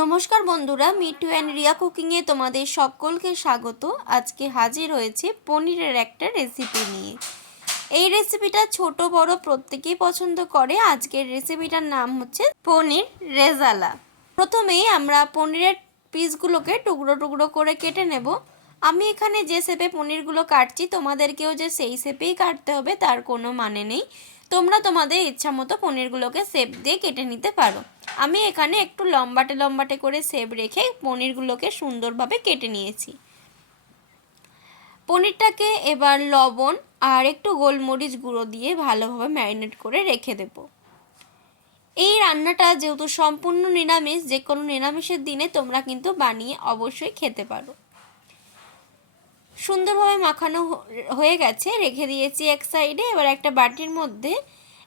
নমস্কার বন্ধুরা me too and Riya কুকিংয়ে তোমাদের সকলকে স্বাগত। আজকে হাজির হয়েছে পনিরের একটা রেসিপি নিয়ে। এই রেসিপিটা ছোট, বড় প্রত্যেকেই পছন্দ করে। আজকের রেসিপিটার নাম হচ্ছে পনির রেজালা। প্রথমেই আমরা পনিরের পিসগুলোকে টুকরো টুকরো করে কেটে নেব। আমি এখানে যে শেপে পনিরগুলো কাটছি, তোমাদেরকেও যে সেই শেপেই কাটতে হবে, তার কোনো মানে নেই। তোমরা তোমাদের ইচ্ছা মতো পনিরগুলোকে শেপ দিয়ে কেটে নিতে পারো। আমি এখানে একটু লম্বাটে লম্বাটে করে শেপ রেখে পনিরগুলোকে সুন্দরভাবে কেটে নিয়েছি। পনিরটাকে এবার লবণ আর একটু গোলমরিচ গুঁড়ো দিয়ে ভালোভাবে ম্যারিনেট করে রেখে দেব। এই রান্নাটা যেহেতু সম্পূর্ণ নিরামিষ যে কোনো নিরামিষের দিনে তোমরা কিন্তু বানিয়ে অবশ্যই খেতে পারো। সুন্দরভাবে মাখানো হয়ে গেছে, রেখে দিয়েছি এক সাইডে। এবার একটা বাটির মধ্যে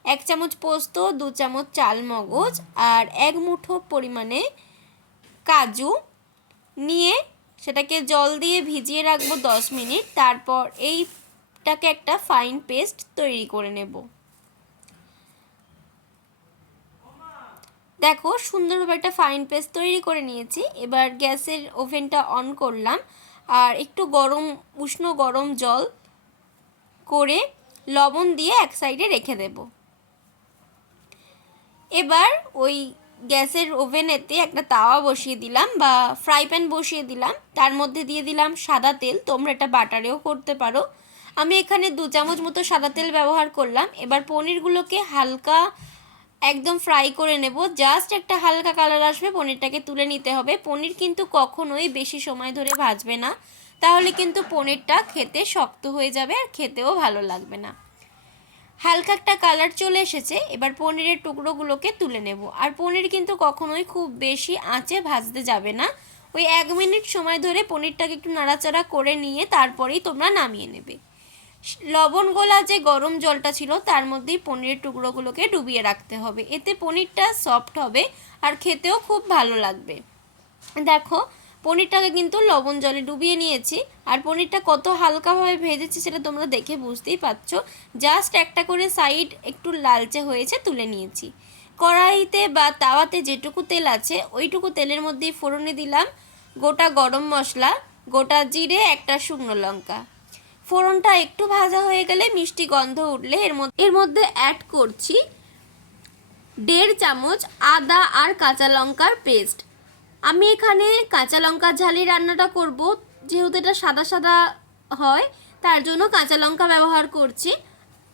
এক চামচ পোস্ত, দু চামচ চাল মগজ আর এক মুঠো পরিমাণে কাজু নিয়ে সেটাকে জল দিয়ে ভিজিয়ে রাখব দশ মিনিট। তারপর এইটাকে একটা ফাইন পেস্ট তৈরি করে নেব। দেখো, সুন্দরভাবে একটা ফাইন পেস্ট তৈরি করে নিয়েছি। এবার গ্যাসের ওভেনটা অন করলাম। আর একটু গরম, উষ্ণ গরম জল করে লবণ দিয়ে এক সাইডে রেখে দেব। এবার ওই গ্যাসের ওভেনেতে একটা তাওয়া বসিয়ে দিলাম বা ফ্রাই প্যান বসিয়ে দিলাম। তার মধ্যে দিয়ে দিলাম সাদা তেল। তোমরা এটা বাটারেও করতে পারো। আমি এখানে দু চামচ মতো সাদা তেল ব্যবহার করলাম। এবার পনিরগুলোকে হালকা একদম ফ্রাই করে নেব। জাস্ট একটা হালকা কালার আসবে, পনিরটাকে তুলে নিতে হবে। পনির কিন্তু কখনোই বেশি সময় ধরে ভাজবে না। তাহলে কিন্তু পনিরটা খেতে শক্ত হয়ে যাবে আর খেতেও ভালো লাগবে না। হালকা একটা কালার চলে এসেছে, এবার পনিরের টুকরোগুলোকে তুলে নেব। আর পনির কিন্তু কখনোই খুব বেশি আঁচে ভাজতে যাবে না। ওই এক মিনিট সময় ধরে পনিরটাকে একটু নাড়াচাড়া করে নিয়ে তারপরেই তোমরা নামিয়ে নেবে। লবণ গোলা যে গরম জলটা ছিল, তার মধ্যেই পনিরের টুকরোগুলোকে ডুবিয়ে রাখতে হবে। এতে পনিরটা সফট হবে আর খেতেও খুব ভালো লাগবে। দেখো, পনিরটাকে কিন্তু লবণ জলে ডুবিয়ে নিয়েছি আর পনিরটা কত হালকাভাবে ভেজেছি সেটা তোমরা দেখে বুঝতেই পারছ। জাস্ট একটা করে সাইড একটু লালচে হয়েছে তুলে নিয়েছি। কড়াইতে বা তাওয়াতে যেটুকু তেল আছে, ওইটুকু তেলের মধ্যেই ফোড়নে দিলাম। গোটা গরম মশলা, গোটা জিরে, একটা শুকনো লঙ্কা। ফোড়নটা একটু ভাজা হয়ে গেলে মিষ্টি গন্ধ উঠলে এর মধ্যে এর মধ্যে অ্যাড করছি দেড় চামচ আদা আর কাঁচা লঙ্কার পেস্ট আমি এখানে কাঁচা লঙ্কা ঝালি রান্নাটা করব, যেহেতু এটা সাদা সাদা হয়, তার জন্য কাঁচা লঙ্কা ব্যবহার করছি।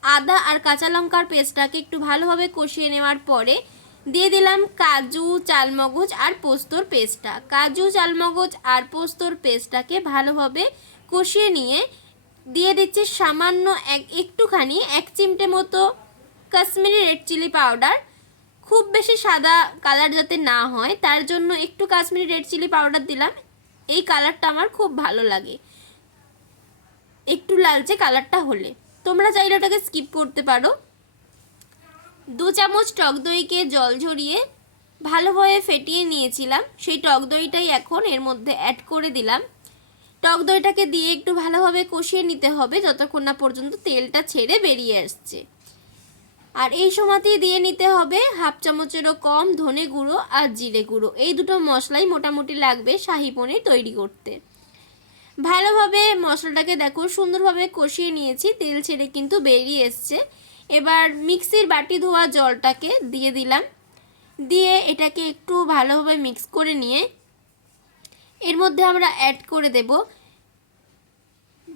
আদা আর কাঁচা লঙ্কার পেস্টটাকে একটু ভালোভাবে কষিয়ে নেওয়ার পরে দিয়ে দিলাম কাজু, চালমগজ আর পোস্তর পেস্টটা কাজু, চালমগজ আর পোস্তর পেস্টটাকে ভালোভাবে কষিয়ে নিয়ে দিয়ে দিচ্ছি সামান্য এক, একটুখানি এক চিমটে মতো কাশ্মীরি রেড চিলি পাউডার খুব বেশি সাদা কালার যাতে না হয়, তার জন্য একটু কাশ্মীরি রেড চিলি পাউডার দিলাম। এই কালারটা আমার খুব ভালো লাগে। একটু লালচে কালারটা হলে। তোমরা চাইলে ওটাকে স্কিপ করতে পারো। দু চামচ টক দইকে জল ঝরিয়ে ভালোভাবে ফেটিয়ে নিয়েছিলাম। সেই টক দইটাই এখন এর মধ্যে অ্যাড করে দিলাম। টক দইটাকে দিয়ে একটু ভালোভাবে কষিয়ে নিতে হবে যতক্ষণ না পর্যন্ত তেলটা ছেড়ে বেরিয়ে আসছে। আর এই সময়তেই দিয়ে নিতে হবে হাফ চামচেরও কম ধনে গুঁড়ো আর জিরে গুঁড়ো। এই দুটো মশলাই মোটামুটি লাগবে শাহি পনির তৈরি করতে। ভালোভাবে মশলাটাকে দেখো সুন্দরভাবে কষিয়ে নিয়েছি, তেল ছেড়ে কিন্তু বেরিয়ে এসছে। এবার মিক্সির বাটি ধোয়া জলটাকে দিয়ে দিলাম। দিয়ে এটাকে একটু ভালোভাবে মিক্স করে নিয়ে এর মধ্যে আমরা অ্যাড করে দেব।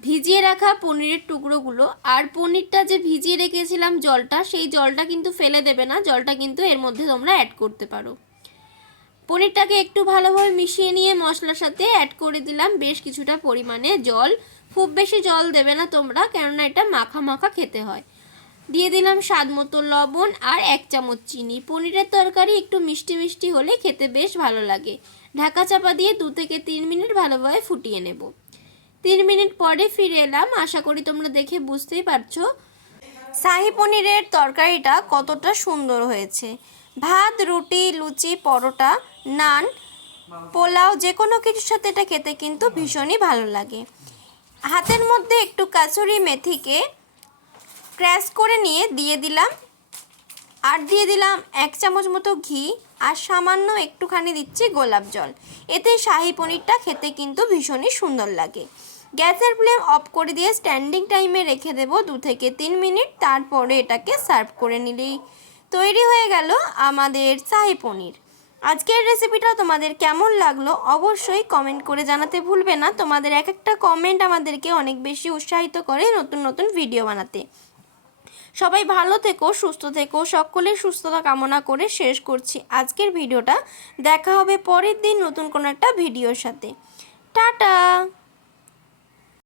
ভিজিয়ে রাখা পনিরের টুকরোগুলো। আর পনিরটা যে ভিজিয়ে রেখেছিলাম জলটা, সেই জলটা কিন্তু ফেলে দেবে না। জলটা কিন্তু এর মধ্যে তোমরা অ্যাড করতে পারো। পনিরটাকে একটু ভালোভাবে মিশিয়ে নিয়ে মশলার সাথে অ্যাড করে দিলাম বেশ কিছুটা পরিমাণে জল। খুব বেশি জল দেবে না তোমরা, কেননা এটা মাখা মাখা খেতে হয়। দিয়ে দিলাম স্বাদ মতো লবণ আর এক চামচ চিনি। পনিরের তরকারি একটু মিষ্টি মিষ্টি হলে খেতে বেশ ভালো লাগে। ঢাকা চাপা দিয়ে দু থেকে তিন মিনিট ভালোভাবে ফুটিয়ে নেব। তিন মিনিট পরে ফিরে এলাম। আশা করি তোমরা দেখে বুঝতেই পারছ শাহি পনিরের তরকারিটা কতটা সুন্দর হয়েছে। ভাত, রুটি, লুচি, পরোটা, নান, পোলাও, যে কোনো কিছুর সাথে এটা খেতে কিন্তু ভীষণই ভালো লাগে। হাতের মধ্যে একটু কাসুরি মেথিকে ক্র্যাশ করে নিয়ে দিয়ে দিলাম। আর দিয়ে দিলাম এক চামচ মতো ঘি। আর সামান্য একটুখানি দিচ্ছি গোলাপ জল। এতে শাহি পনিরটা খেতে কিন্তু ভীষণই সুন্দর লাগে। গ্যাসের ফ্লেম অফ করে দিয়ে স্ট্যান্ডিং টাইমে রেখে দেবো দু থেকে তিন মিনিট, তারপরে এটাকে সার্ভ করে নিলেই তৈরি হয়ে গেল আমাদের শাহি পনির। আজকের রেসিপিটা তোমাদের কেমন লাগল অবশ্যই কমেন্ট করে জানাতে ভুলবে না। তোমাদের এক একটা কমেন্ট আমাদেরকে অনেক বেশি উৎসাহিত করে নতুন নতুন ভিডিও বানাতে। সবাই ভালো থেকো, সুস্থ থেকো, সকলের সুস্থতা কামনা করে শেষ করছি আজকের ভিডিওটা। দেখা হবে পরের দিন নতুন কোনো একটা ভিডিওর সাথে। টাটা!